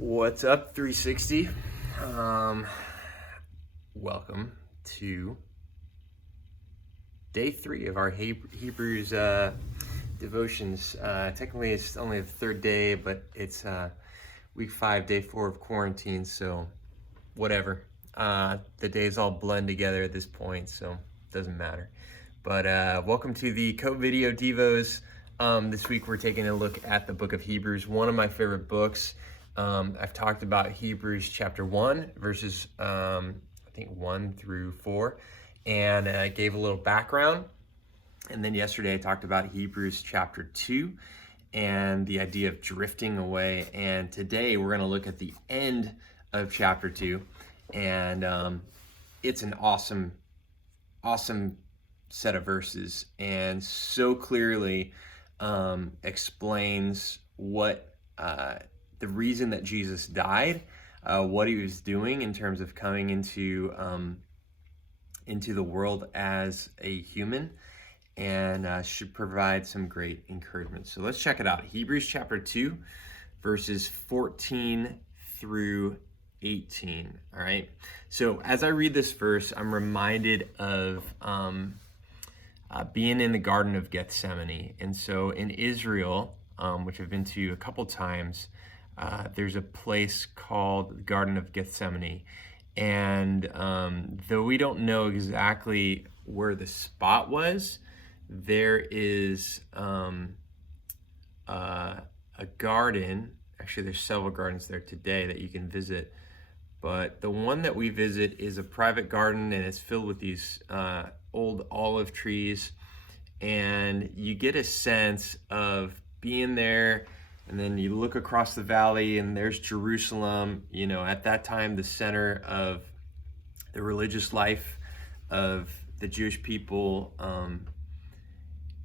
What's up, 360? Welcome to day 3 of our Hebrews devotions. Technically, it's only the third day, but it's week 5, day 4 of quarantine, so whatever. The days all blend together at this point, so it doesn't matter. But welcome to the Covideo Devos. This week we're taking a look at the book of Hebrews, one of my favorite books. I've talked about Hebrews chapter 1, verses, I think 1 through 4, and I gave a little background. And then yesterday I talked about Hebrews chapter 2 and the idea of drifting away. And today we're going to look at the end of chapter 2. And it's an awesome set of verses, and so clearly explains what the reason that Jesus died, what he was doing in terms of coming into the world as a human, and should provide some great encouragement. So let's check it out. Hebrews chapter 2, verses 14 through 18. All right. So as I read this verse, I'm reminded of being in the Garden of Gethsemane. And so in Israel, which I've been to a couple times, there's a place called the Garden of Gethsemane. And though we don't know exactly where the spot was, there is a garden. Actually, there's several gardens there today that you can visit. But the one that we visit is a private garden, and it's filled with these old olive trees. And you get a sense of being there, and then you look across the valley, and there's Jerusalem, at that time, the center of the religious life of the Jewish people.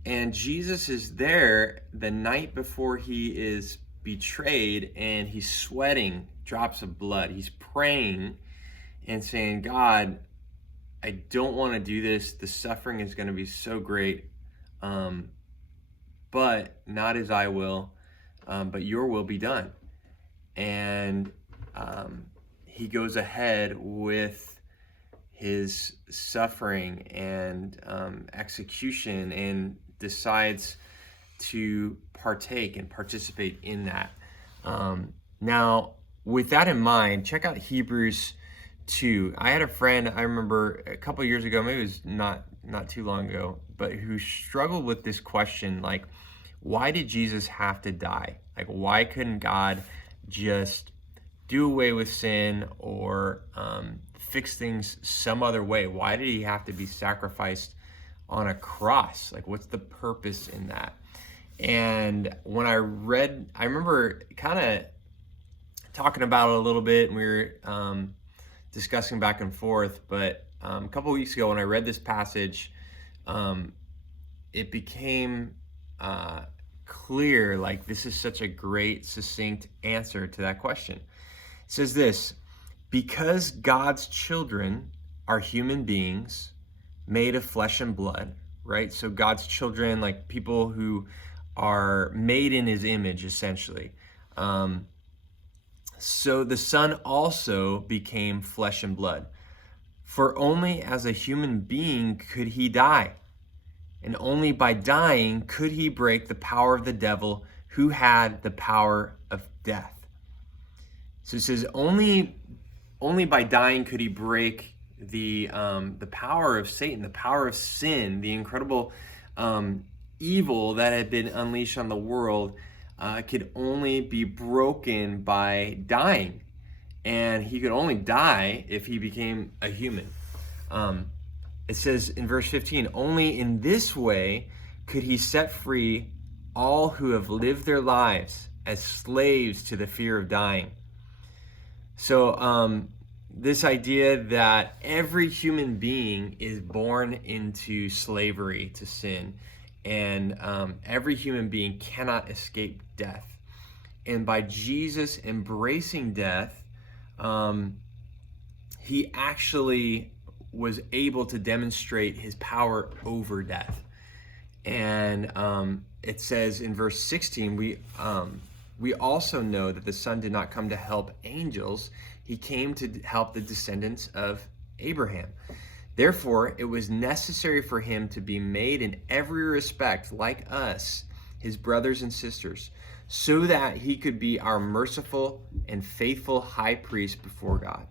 And Jesus is there the night before he is betrayed, and he's sweating drops of blood. He's praying and saying, God, I don't want to do this. The suffering is going to be so great, but not as I will, but your will be done. And he goes ahead with his suffering and execution, and decides to partake and participate in that. Now, with that in mind, check out Hebrews 2. I had a friend, I remember a couple of years ago, maybe it was not too long ago, but who struggled with this question, like, why did Jesus have to die? Like, why couldn't God just do away with sin or fix things some other way? Why did he have to be sacrificed on a cross? Like, what's the purpose in that? And when I remember kind of talking about it a little bit, and we were discussing back and forth, but a couple of weeks ago when I read this passage, it became clear, like, this is such a great, succinct answer to that question. It says this: because God's children are human beings made of flesh and blood, right? So God's children, like people who are made in his image, essentially. So the Son also became flesh and blood. For only as a human being could he die, and only by dying could he break the power of the devil, who had the power of death. So it says only by dying could he break the power of Satan, the power of sin, the incredible evil that had been unleashed on the world. Could only be broken by dying. And he could only die if he became a human. It says in verse 15, only in this way could he set free all who have lived their lives as slaves to the fear of dying. So this idea that every human being is born into slavery to sin, and every human being cannot escape death. And by Jesus embracing death, he actually was able to demonstrate his power over death. And it says in verse 16, We also know that the Son did not come to help angels. He came to help the descendants of Abraham. Therefore, it was necessary for him to be made in every respect like us, his brothers and sisters, so that he could be our merciful and faithful high priest before God.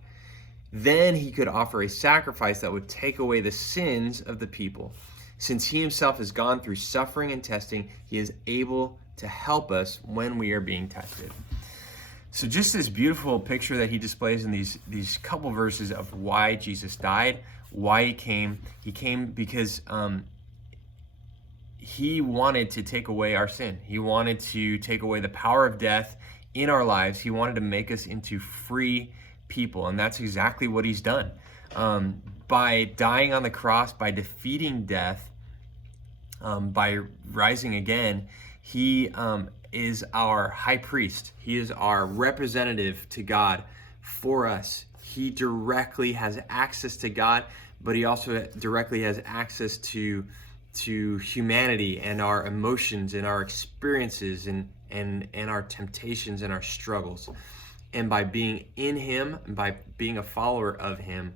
Then he could offer a sacrifice that would take away the sins of the people. Since he himself has gone through suffering and testing, he is able to help us when we are being tested. So just this beautiful picture that he displays in these couple verses of why Jesus died, why he came. He came because he wanted to take away our sin. He wanted to take away the power of death in our lives. He wanted to make us into free people, and that's exactly what he's done. By dying on the cross, by defeating death, by rising again, he is our high priest. He is our representative to God for us. He directly has access to God, but he also directly has access to humanity and our emotions and our experiences and our temptations and our struggles. And by being in him, and by being a follower of him,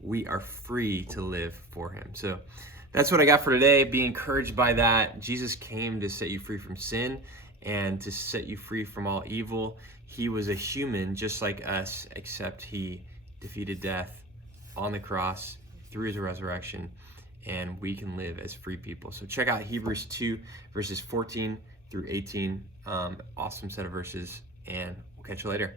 we are free to live for him. So that's what I got for today. Be encouraged by that. Jesus came to set you free from sin and to set you free from all evil. He was a human just like us, except he defeated death on the cross through his resurrection, and we can live as free people. So check out Hebrews 2, verses 14 through 18. Awesome set of verses, and we'll catch you later.